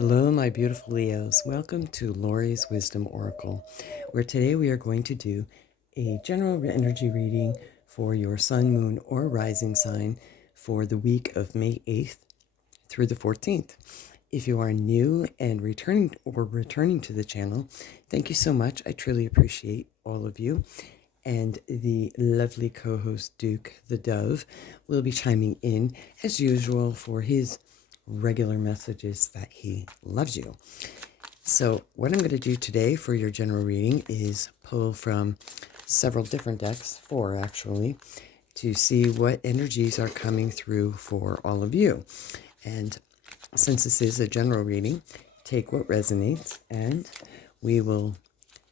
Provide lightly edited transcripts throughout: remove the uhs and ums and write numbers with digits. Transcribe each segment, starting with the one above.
Hello, my beautiful Leos. Welcome to Lori's Wisdom Oracle, where today we are going to do a general energy reading for your sun, moon, or rising sign for the week of May 8th through the 14th. If you are new and returning to the channel, thank you so much. I truly appreciate all of you. And the lovely co-host Duke the Dove will be chiming in as usual for his regular messages that he loves you. So what I'm going to do today for your general reading is pull from several different decks, 4 actually, to see what energies are coming through for all of you. And since this is a general reading, take what resonates, and we will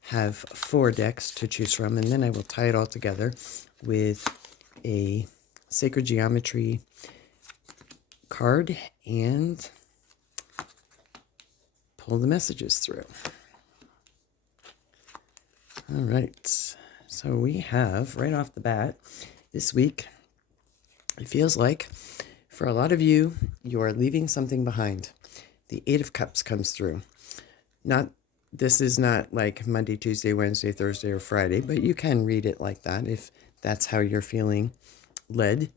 have 4 decks to choose from, and then I will tie it all together with a sacred geometry card and pull the messages through. All right, so we have right off the bat this week, it feels like for a lot of you, you are leaving something behind. The 8 of Cups comes through. This is not like Monday, Tuesday, Wednesday, Thursday, or Friday, but you can read it like that if that's how you're feeling led.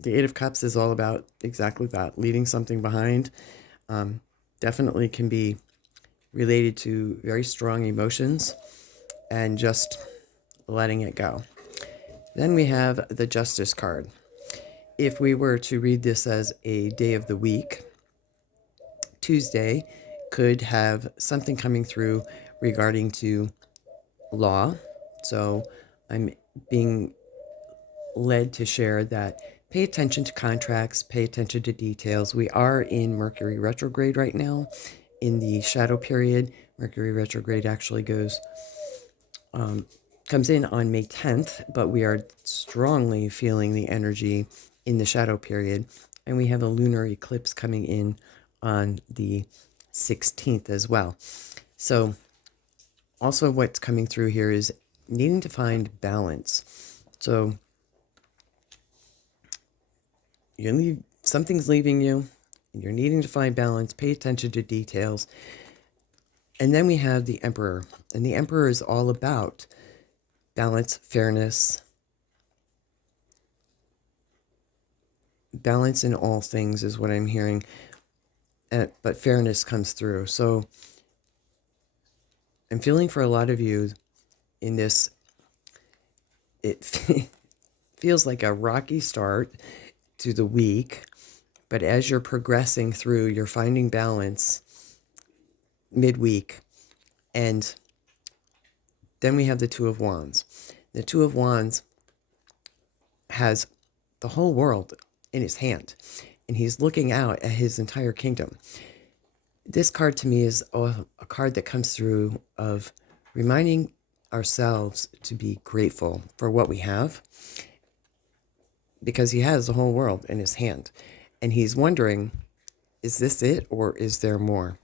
The 8 of Cups is all about exactly that, leaving something behind. Definitely can be related to very strong emotions and just letting it go. Then we have the Justice card. If we were to read this as a day of the week, Tuesday could have something coming through regarding to law. So I'm being led to share that pay attention to contracts, pay attention to details. We are in Mercury retrograde right now in the shadow period. Mercury retrograde actually comes in on May 10th, but we are strongly feeling the energy in the shadow period. And we have a lunar eclipse coming in on the 16th as well. So also what's coming through here is needing to find balance. So something's leaving you, and you're needing to find balance, pay attention to details. And then we have the Emperor, and the Emperor is all about balance, fairness, balance in all things is what I'm hearing, but fairness comes through. So I'm feeling for a lot of you in this, it feels like a rocky start to the week, but as you're progressing through, you're finding balance midweek. And then we have the Two of Wands. The Two of Wands has the whole world in his hand, and he's looking out at his entire kingdom. This card to me is a card that comes through of reminding ourselves to be grateful for what we have, because he has the whole world in his hand. And he's wondering, is this it or is there more?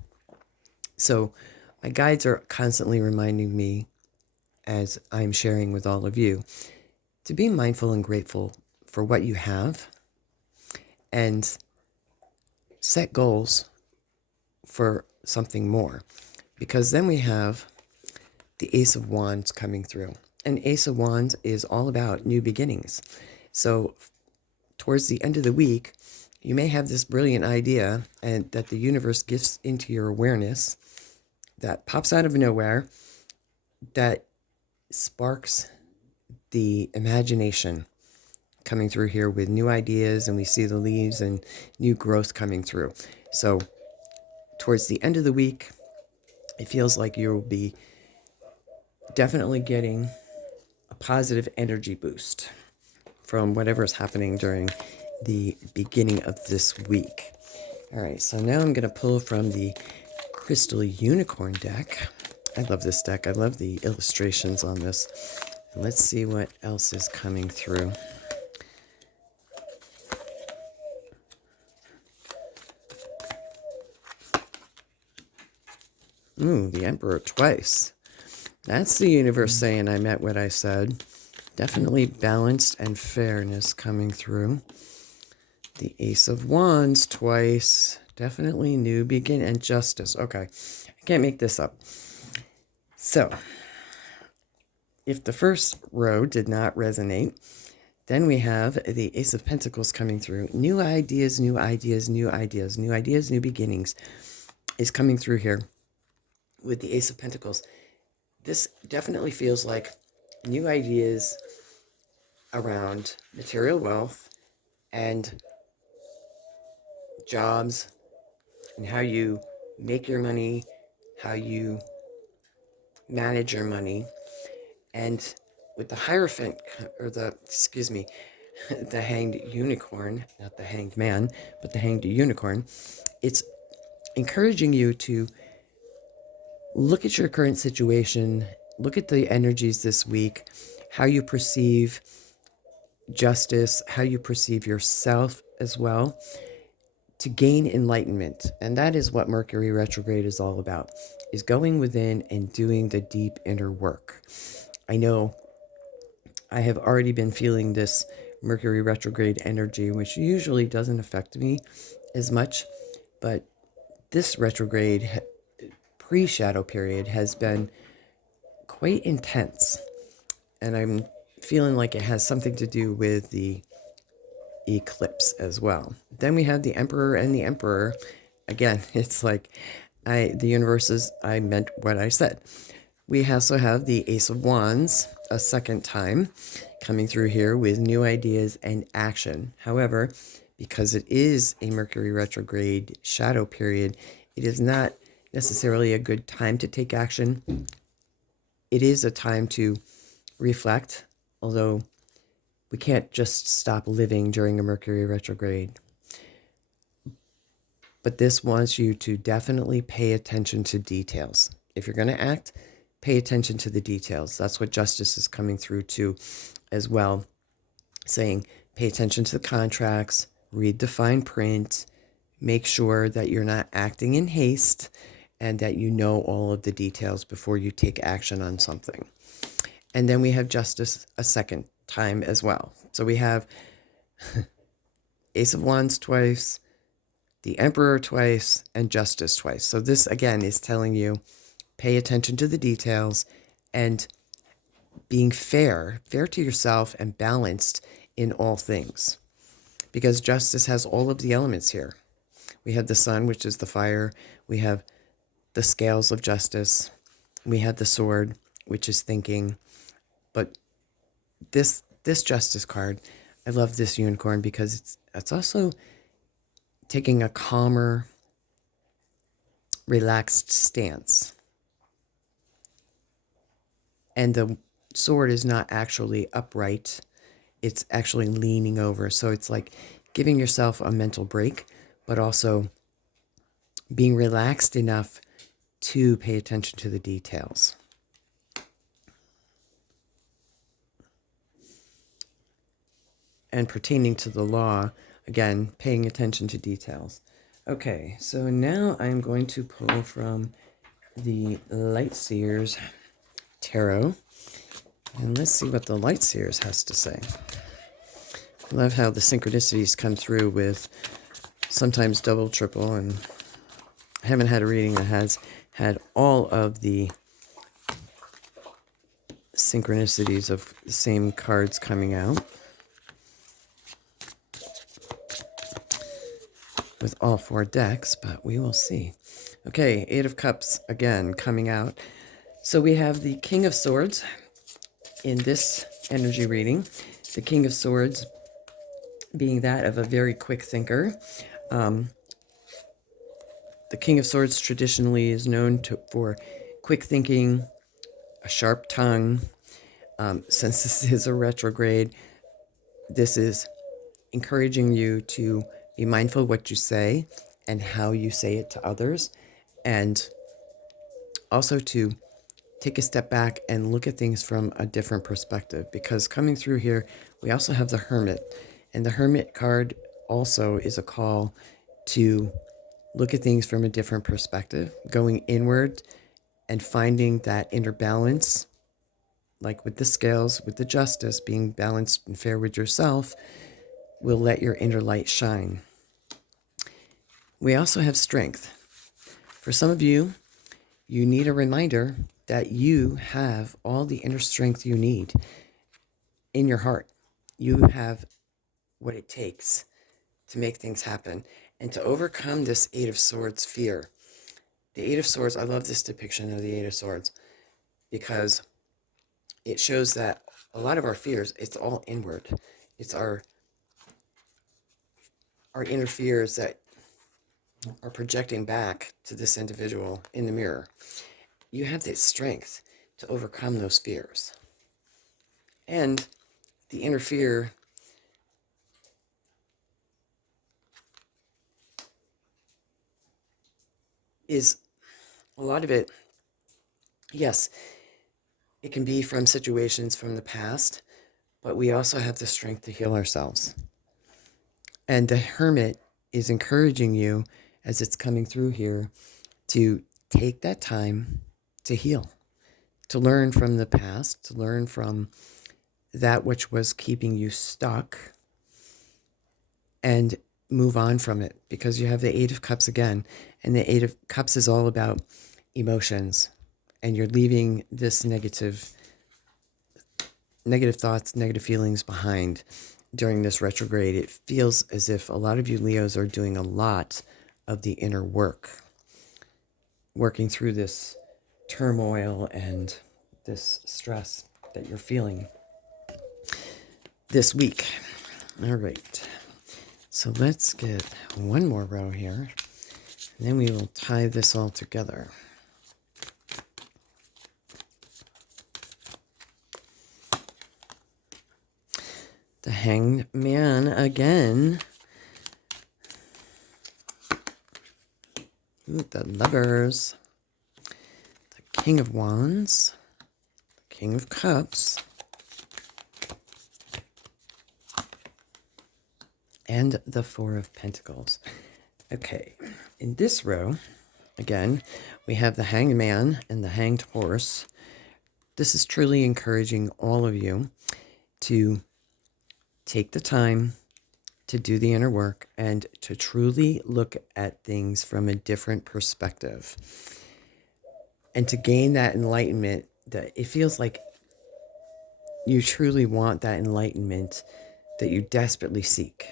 So my guides are constantly reminding me, as I'm sharing with all of you, to be mindful and grateful for what you have and set goals for something more. Because then we have the Ace of Wands coming through. And Ace of Wands is all about new beginnings. So towards the end of the week, you may have this brilliant idea and that the universe gifts into your awareness that pops out of nowhere, that sparks the imagination coming through here with new ideas, and we see the leaves and new growth coming through. So towards the end of the week, it feels like you'll be definitely getting a positive energy boost from whatever's happening during the beginning of this week. All right, so now I'm going to pull from the Crystal Unicorn deck. I love this deck. I love the illustrations on this. And let's see what else is coming through. Ooh, the Emperor twice. That's the universe saying I meant what I said. Definitely balanced and fairness coming through. The Ace of Wands twice. Definitely new begin and justice. Okay. I can't make this up. So, if the first row did not resonate, then we have the Ace of Pentacles coming through. New ideas, new ideas, new ideas, new ideas, new beginnings is coming through here with the Ace of Pentacles. This definitely feels like new ideas around material wealth and jobs and how you make your money, how you manage your money. And with the Hierophant, or the Hanged Unicorn, not the Hanged Man, but the Hanged Unicorn, it's encouraging you to look at your current situation, look at the energies this week, how you perceive justice, how you perceive yourself as well, to gain enlightenment. And that is what Mercury retrograde is all about, is going within and doing the deep inner work. I know I have already been feeling this Mercury retrograde energy, which usually doesn't affect me as much, but this retrograde pre-shadow period has been quite intense, and I'm feeling like it has something to do with the eclipse as well. Then we have the Emperor and the Emperor. Again, it's like the universe is, I meant what I said. We also have the Ace of Wands a second time coming through here with new ideas and action. However, because it is a Mercury retrograde shadow period, it is not necessarily a good time to take action. It is a time to reflect, although we can't just stop living during a Mercury retrograde. But this wants you to definitely pay attention to details. If you're going to act, pay attention to the details. That's what justice is coming through too as well, saying pay attention to the contracts, read the fine print, make sure that you're not acting in haste, and that you know all of the details before you take action on something. And then we have justice a second time as well. So we have Ace of Wands twice, the Emperor twice, and justice twice. So this again is telling you pay attention to the details and being fair to yourself and balanced in all things. Because justice has all of the elements here. We have the sun, which is the fire. We have the scales of justice. We have the sword, which is thinking. But this justice card, I love this unicorn because it's also taking a calmer, relaxed stance. And the sword is not actually upright. It's actually leaning over. So it's like giving yourself a mental break, but also being relaxed enough to pay attention to the details. And pertaining to the law, again, paying attention to details. Okay, so now I'm going to pull from the Light Seers Tarot. And let's see what the Light Seers has to say. I love how the synchronicities come through with sometimes double, triple, and I haven't had a reading that has had all of the synchronicities of the same cards coming out. With all four decks, but we will see. Okay, Eight of Cups again coming out. So we have the King of Swords in this energy reading. The King of Swords being that of a very quick thinker. The King of Swords traditionally is known for quick thinking, a sharp tongue. Since this is a retrograde, this is encouraging you to be mindful of what you say and how you say it to others, and also to take a step back and look at things from a different perspective, because coming through here, we also have the Hermit, and the Hermit card also is a call to look at things from a different perspective, going inward and finding that inner balance, like with the scales, with the justice, being balanced and fair with yourself, will let your inner light shine. We also have strength. For some of you, you need a reminder that you have all the inner strength you need in your heart. You have what it takes to make things happen and to overcome this Eight of Swords fear. The Eight of Swords, I love this depiction of the Eight of Swords because it shows that a lot of our fears, it's all inward. It's our inner fears that are projecting back to this individual in the mirror. You have the strength to overcome those fears. And the inner fear is a lot of it, yes, it can be from situations from the past, but we also have the strength to heal ourselves. And the Hermit is encouraging you, as it's coming through here, to take that time to heal, to learn from the past, to learn from that which was keeping you stuck, and move on from it, because you have the Eight of Cups again, and the Eight of Cups is all about emotions, and you're leaving this negative thoughts, negative feelings behind during this retrograde. It feels as if a lot of you Leos are doing a lot of the inner work, working through this turmoil and this stress that you're feeling this week. All right. So let's get one more row here, and then we will tie this all together. The Hanged Man again. Ooh, the Lovers. The King of Wands. The King of Cups. And the Four of Pentacles. Okay, in this row, again, we have the Hanged Man and the Hanged Horse. This is truly encouraging all of you to take the time to do the inner work and to truly look at things from a different perspective. And to gain that enlightenment, that it feels like you truly want that enlightenment that you desperately seek.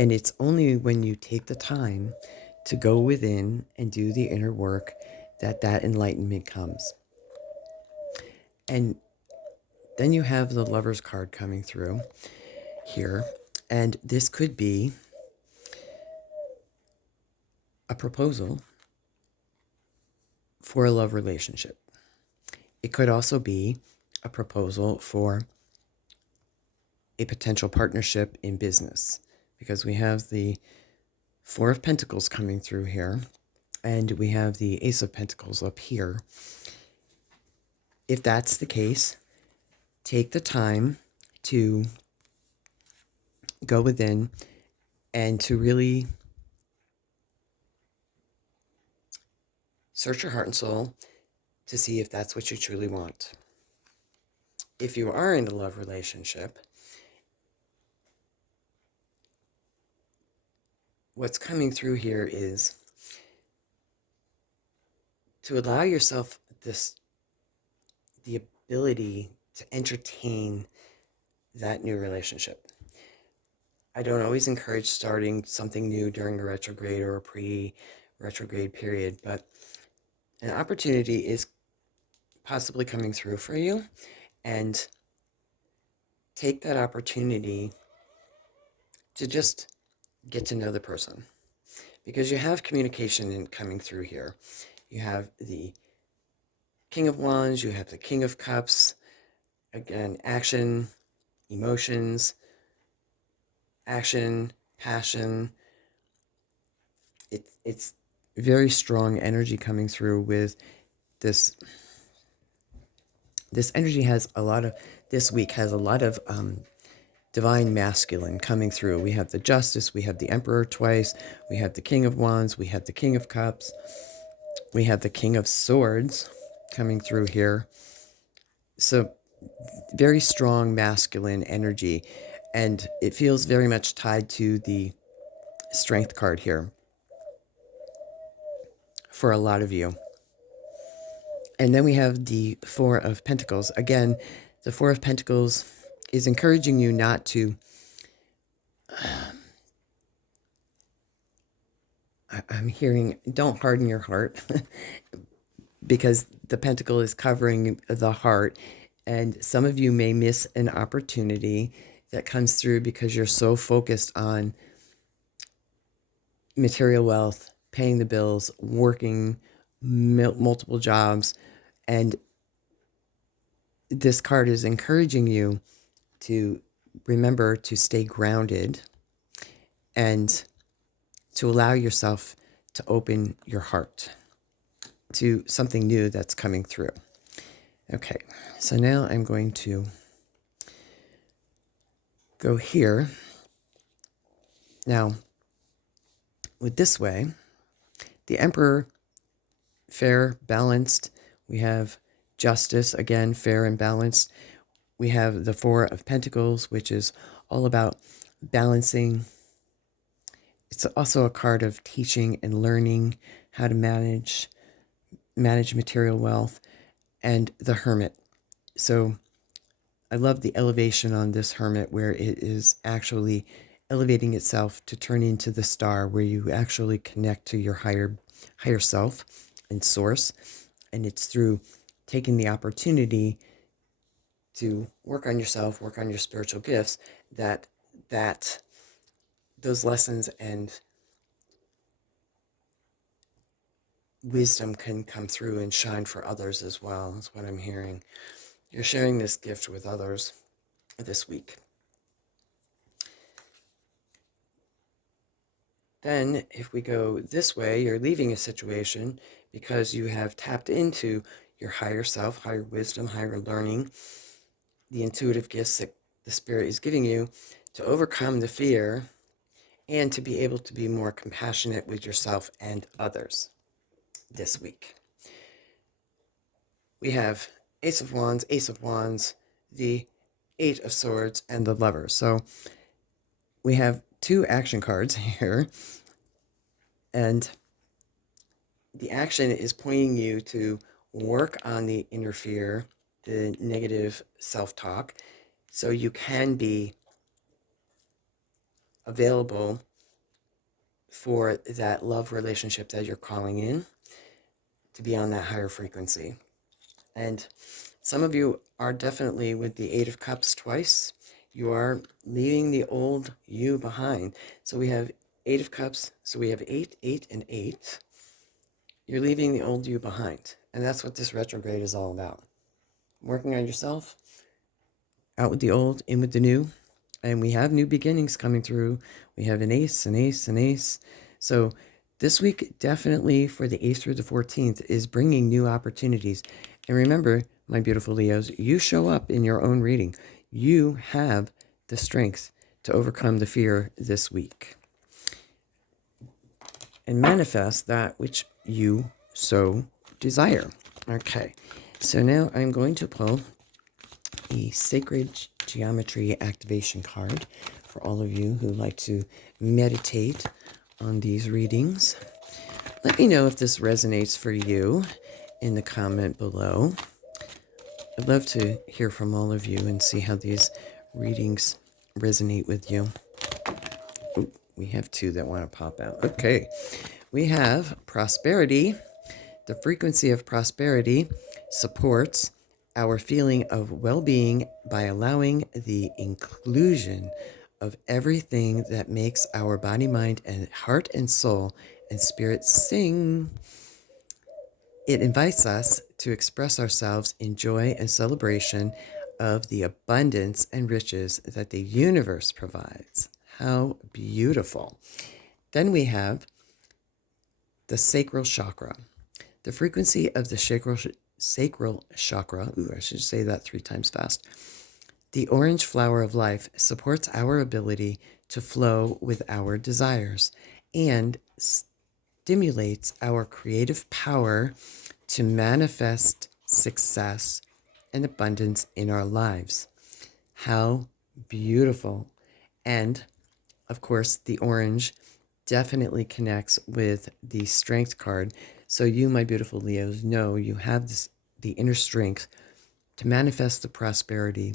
And it's only when you take the time to go within and do the inner work that that enlightenment comes. And then you have the Lover's card coming through here. And this could be a proposal for a love relationship. It could also be a proposal for a potential partnership in business, because we have the Four of Pentacles coming through here, and we have the Ace of Pentacles up here. If that's the case, take the time to go within and to really search your heart and soul to see if that's what you truly want. If you are in a love relationship, what's coming through here is to allow yourself the ability to entertain that new relationship. I don't always encourage starting something new during a retrograde or a pre-retrograde period, but an opportunity is possibly coming through for you, and take that opportunity to just get to know the person, because you have communication coming through here. You have the King of Wands, you have the King of Cups, again, action, emotions, action, passion. It's very strong energy coming through with this. This energy has a lot of, this week has a lot of divine masculine coming through. We have the Justice, we have the Emperor twice, we have the King of Wands, we have the King of Cups, we have the King of Swords coming through here. So very strong masculine energy, and it feels very much tied to the Strength card here. for a lot of you. And then we have the Four of Pentacles. Again, the Four of Pentacles is encouraging you not to, I'm hearing, don't harden your heart, because the pentacle is covering the heart. And some of you may miss an opportunity that comes through because you're so focused on material wealth, paying the bills, working multiple jobs. And this card is encouraging you to remember to stay grounded and to allow yourself to open your heart to something new that's coming through. Okay, so now I'm going to go here. Now, with this way, the Emperor, fair, balanced. We have Justice, again, fair and balanced. We have the Four of Pentacles, which is all about balancing. It's also a card of teaching and learning how to manage material wealth. And the Hermit. So I love the elevation on this Hermit, where it is actually elevating itself to turn into the star, where you actually connect to your higher self and source. And it's through taking the opportunity to work on yourself, work on your spiritual gifts, that those lessons and wisdom can come through and shine for others as well. That's what I'm hearing. You're sharing this gift with others this week. Then, if we go this way, you're leaving a situation because you have tapped into your higher self, higher wisdom, higher learning, the intuitive gifts that the Spirit is giving you to overcome the fear and to be able to be more compassionate with yourself and others this week. We have Ace of Wands, the Eight of Swords, and the Lover. So we have two action cards here, and the action is pointing you to work on the inner fear, the negative self-talk, so you can be available for that love relationship that you're calling in, to be on that higher frequency. And some of you are definitely with the Eight of Cups twice. You are leaving the old you behind. So we have Eight of Cups. So we have 8, 8, and 8. You're leaving the old you behind. And that's what this retrograde is all about. Working on yourself, out with the old, in with the new. And we have new beginnings coming through. We have an ace, an ace, an ace. So this week, definitely for the 8th through the 14th, is bringing new opportunities. And remember, my beautiful Leos, you show up in your own reading. You have the strength to overcome the fear this week and manifest that which you so desire. Okay, so now I'm going to pull a Sacred Geometry Activation card for all of you who like to meditate on these readings. Let me know if this resonates for you in the comment below. I'd love to hear from all of you and see how these readings resonate with you. Ooh, we have two that want to pop out. Okay, we have prosperity. The frequency of prosperity supports our feeling of well-being by allowing the inclusion of everything that makes our body, mind, and heart and soul and spirit sing. It invites us to express ourselves in joy and celebration of the abundance and riches that the universe provides. How beautiful. Then we have the Sacral Chakra. The frequency of the Sacral Chakra, I should say that 3 times fast. The orange flower of life supports our ability to flow with our desires and stimulates our creative power to manifest success and abundance in our lives. How beautiful. And, of course, the orange, definitely connects with the Strength card. So you, my beautiful Leos, know you have the inner strength to manifest the prosperity,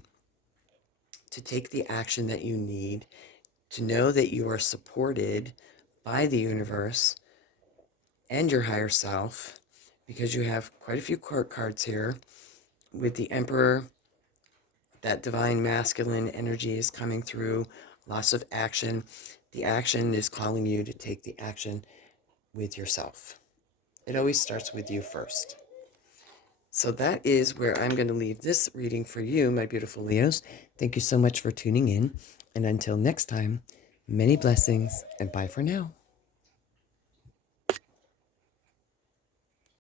to take the action that you need, to know that you are supported by the universe and your higher self, because you have quite a few court cards here. With the Emperor, that divine masculine energy is coming through, lots of action. The action is calling you to take the action with yourself. It always starts with you first. So that is where I'm going to leave this reading for you, my beautiful Leos. Thank you so much for tuning in. And until next time, many blessings and bye for now.